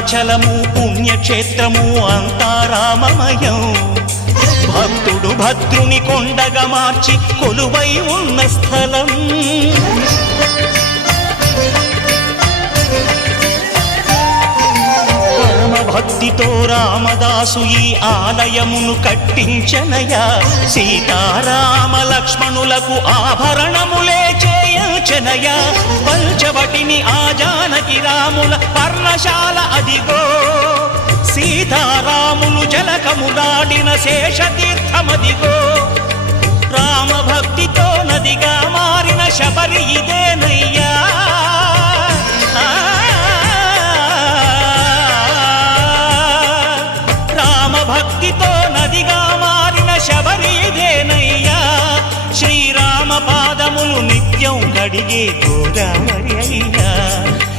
భద్రాచలము పుణ్యక్షేత్రము అంతా రామమయం. భక్తుడు భద్రుని కొండగా మార్చి కొలువై ఉన్న స్థలం. భక్తితో రామదాసు ఈ ఆలయమును కట్టించనయా. సీతారామ లక్ష్మణులకు ఆభరణములే చేయించనయా. పంచవటిని ఆ జానకి రాముల పర్ణశాల అదిగో. సీతారాములు జలకములాడిన శేషతీర్థమదిగో. రామభక్తితో నదిగా మారిన శబరి ఇదేనయ్యా. భక్తితో నదిగా మారిన శబరిదేనయ్యా. శ్రీరామ పాదములు నిత్యం కడిగే గోదావరి అయ్యా.